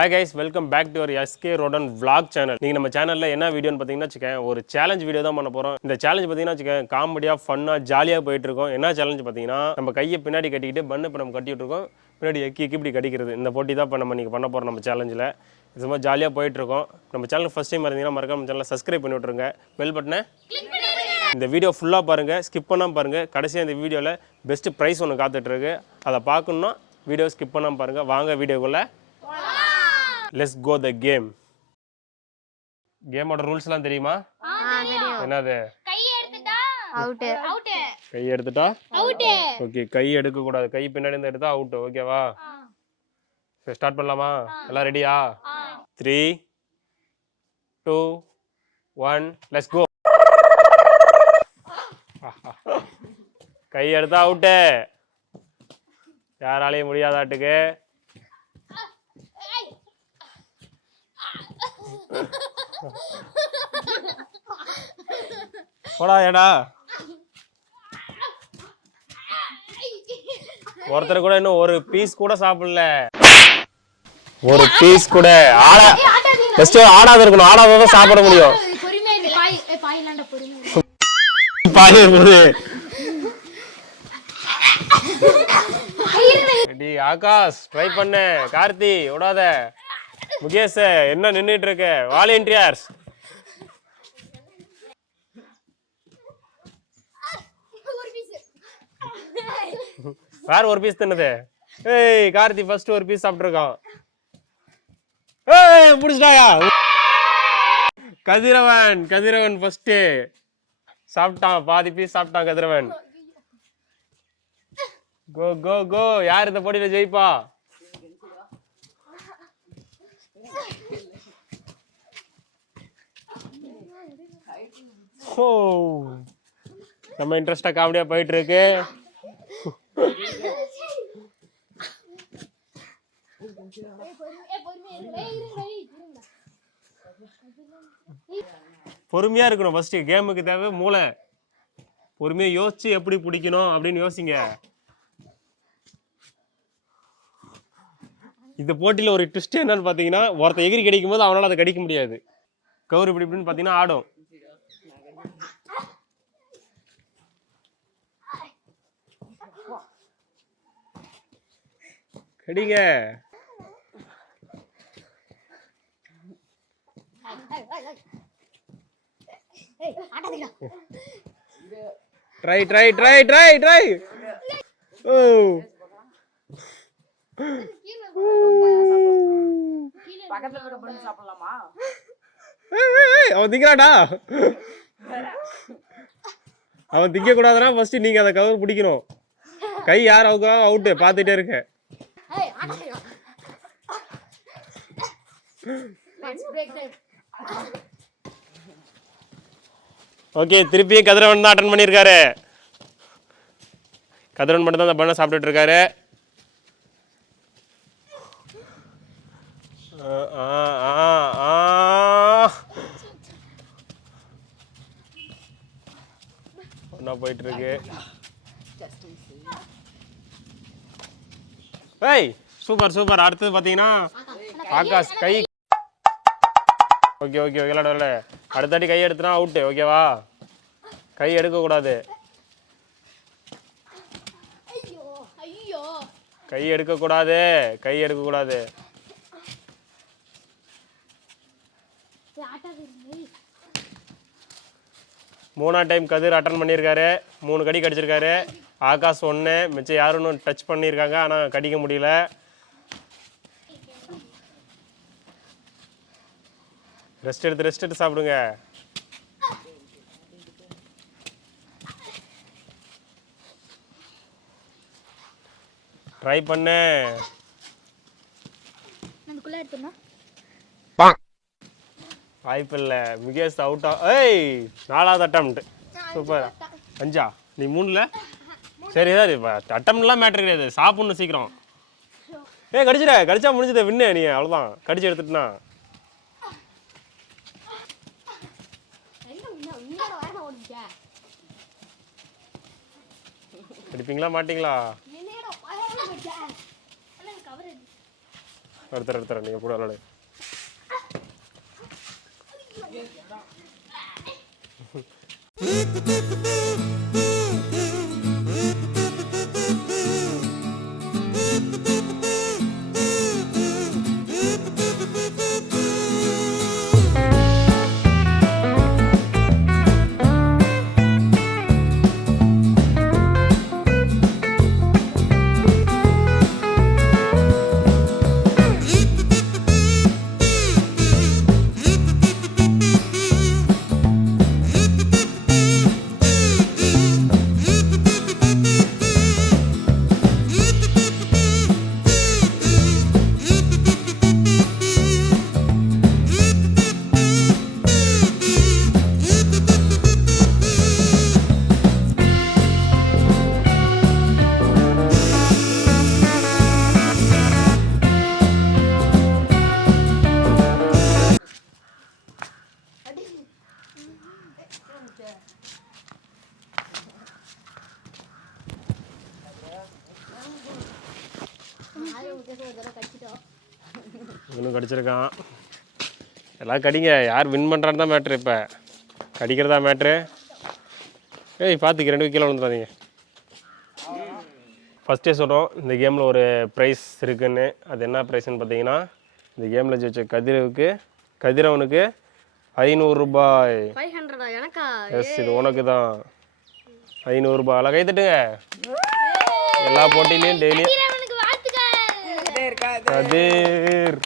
Hi guys, welcome back to our SK Rodan vlog channel. நீங்க நம்ம சேனல்ல என்ன வீடியோன்னு பாத்தீங்கன்னா வெச்சுக்கேன், ஒரு சேலஞ்ச் வீடியோ தான் பண்ண போறோம். இந்த சேலஞ்ச் பாத்தீங்கன்னா வெச்சுக்கேன், காமெடியா ஃபன்னா ஜாலியா போயிட்டு இருக்கோம். என்ன சேலஞ்ச் பாத்தீங்கன்னா, நம்ம கையை பின்னாடி கட்டிக்கிட்டு பன்னு இப்ப நம்ம கட்டிட்டு இருக்கோம். பின்னாடி எக்கி இப்படி கடிக்கிறது. இந்த போட்டி தான் இப்ப நம்ம இன்னைக்கு பண்ண போறோம் நம்ம சேலஞ்சில். இது சும்மா ஜாலியா போயிட்டு இருக்கோம். நம்ம சேனல் ஃபர்ஸ்ட் டைம் இருந்தீங்கன்னா மறக்காம சேனலை சப்ஸ்கிரைப் பண்ணி விட்டுருங்க. பெல் பட்டனை இந்த வீடியோ ஃபுல்லாக பாருங்கள், ஸ்கிப் பண்ணாமல் பாருங்கள். கடைசியாக இந்த வீடியோவில் பெஸ்ட் ப்ரைஸ் ஒன்று காத்துட்ருக்கு. அதை பார்க்கணுன்னா வீடியோ ஸ்கிப் பண்ணாமல் பாருங்கள். வாங்க வீடியோக்குள்ளே லெட்ஸ் கோ த கேம். கேமோட ரூல்ஸ்லாம் தெரியுமா? என்னது? கை எடுத்துட்டா ஓகே, கை எடுக்க கூடாது. கை பின்னாடி இருந்து எடுத்தா அவுட். ஓகேவா? சரி, ஸ்டார்ட் பண்ணலாமா? எல்லாம் ரெடியா? 3 2 1 லெட்ஸ் கோ. கை எடுத்தா அவுட்டு. யாராலையும் முடியாதாட்டுக்கு. போடா ஏடா. ஒருத்தர் கூட இன்னும் ஒரு பீஸ் கூட சாப்பிடல. ஒரு பீஸ் கூட ஆடாத இருக்கணும். ஆடாதான் சாப்பிட முடியும். ஆகாஷ் ட்ரை பண்ணு. கார்த்தி விடாத. முகேஷ் என்ன நின்றுட்டு இருக்க? வாலண்டியர்ஸ் வேற ஒரு பீஸ் தின்னது. ஏய் கார்த்தி ஃபர்ஸ்ட் ஒரு பீஸ் சாப்பிட்டுருக்கான். ஏய் புடிச்சிட்டாயா? கதிரவன் ஃபர்ஸ்ட் சாப்பிட்டான். பாதி பீஸ் சாப்பிட்டான் கதிரவன். கோ கோ கோ. யார் இந்த போட்டியில ஜெயிப்பா? நம்ம இன்ட்ரெஸ்டா காமெடியா போயிட்டு இருக்கு. பொறுமையா இருக்கணும். ஃபர்ஸ்ட் கேமுக்கு தேவை மூளை. பொறுமையா யோசிச்சு எப்படி பிடிக்கணும் அப்படின்னு யோசிங்க. இந்த போட்டியில ஒரு ட்விஸ்ட் என்னன்னு பாத்தீங்கன்னா, ஒருத்த எகிரி கடிக்கும் போது அவனால அதை கடிக்க முடியாது. கவுரு இப்படி இப்படின்னு பாத்தீங்கன்னா ஆடும். கடிங்க. Try try try try try. ஓ அவன் திங்கிறாடா. அவன் திங்க கூடாதுன்னா ஃபர்ஸ்ட் நீங்க அதை கவர் பிடிக்கணும். கை யார் அவுட்டு பார்த்துட்டே இருக்க. ஓகே, திருப்பியும் கதிரவன் தான் அட்டன் பண்ணியிருக்காரு. கதிரவன் மட்டும் தான் அந்த பண்ண சாப்பிட்டுட்டு இருக்காரு. ஒன்னா போயிட்டு இருக்கு. ஏய் சூப்பர் சூப்பர். அடுத்தது பாத்தீங்கன்னா ஆகாஷ் கை. ஓகே ஓகே விளையாட. அடுத்தாட்டி கை எடுத்துனா அவுட்டு. ஓகேவா? கை எடுக்க கூடாது. கை எடுக்க கூடாது. கை எடுக்க கூடாது. மூணாம் டைம் கதிர் அட்டன் பண்ணியிருக்காரு. 3 கடி கடிச்சிருக்காரு. ஆகாஷ் 1. மிச்சம் யாரும் டச் பண்ணியிருக்காங்க, ஆனால் கடிக்க முடியல. ரெஸ்ட் எடுத்து சாப்பிடுங்க. ட்ரை பண்ணு. வாய்ப்பு இல்லை. முகேஷ் அவுட்டா. ஏய் 4வது அட்டம்ப்ட். சூப்பர். 5 நீ 3ல. சரி சரி, அட்டம்லாம் மேட்டர் கிடையாது. சாப்பிடணும் சீக்கிரம். கடிச்சா முடிஞ்சது. வின்னு நீ. அவ்வளோதான். கடிச்சு எடுத்துட்டுனா அடிப்பீங்களா மாட்டீங்களா? எடுத்துறேன் நீங்கள் கூட விளாடு. இன்னும் கடிச்சிருக்கான். எல்லாம் கடிங்க, யார் வின் பண்ணுறான்னு தான் மேட்ரு. இப்போ கடிக்கிறதா மேட்ரு. ஏய் பார்த்துக்க 2 கீழே விழுந்துடாதீங்க. ஃபஸ்ட்டே சொல்கிறோம் இந்த கேமில் ஒரு ப்ரைஸ் இருக்குதுன்னு. அது என்ன ப்ரைஸ்ன்னு பார்த்தீங்கன்னா இந்த கேமில் ஜெயிச்ச கதிரவனுக்கு 500 ரூபாய். எஸ், இது உனக்கு தான் 500 ரூபாய். எல்லாம் கை தட்டுங்க. எல்லா போட்டியிலையும் டெய்லியும் கதிர்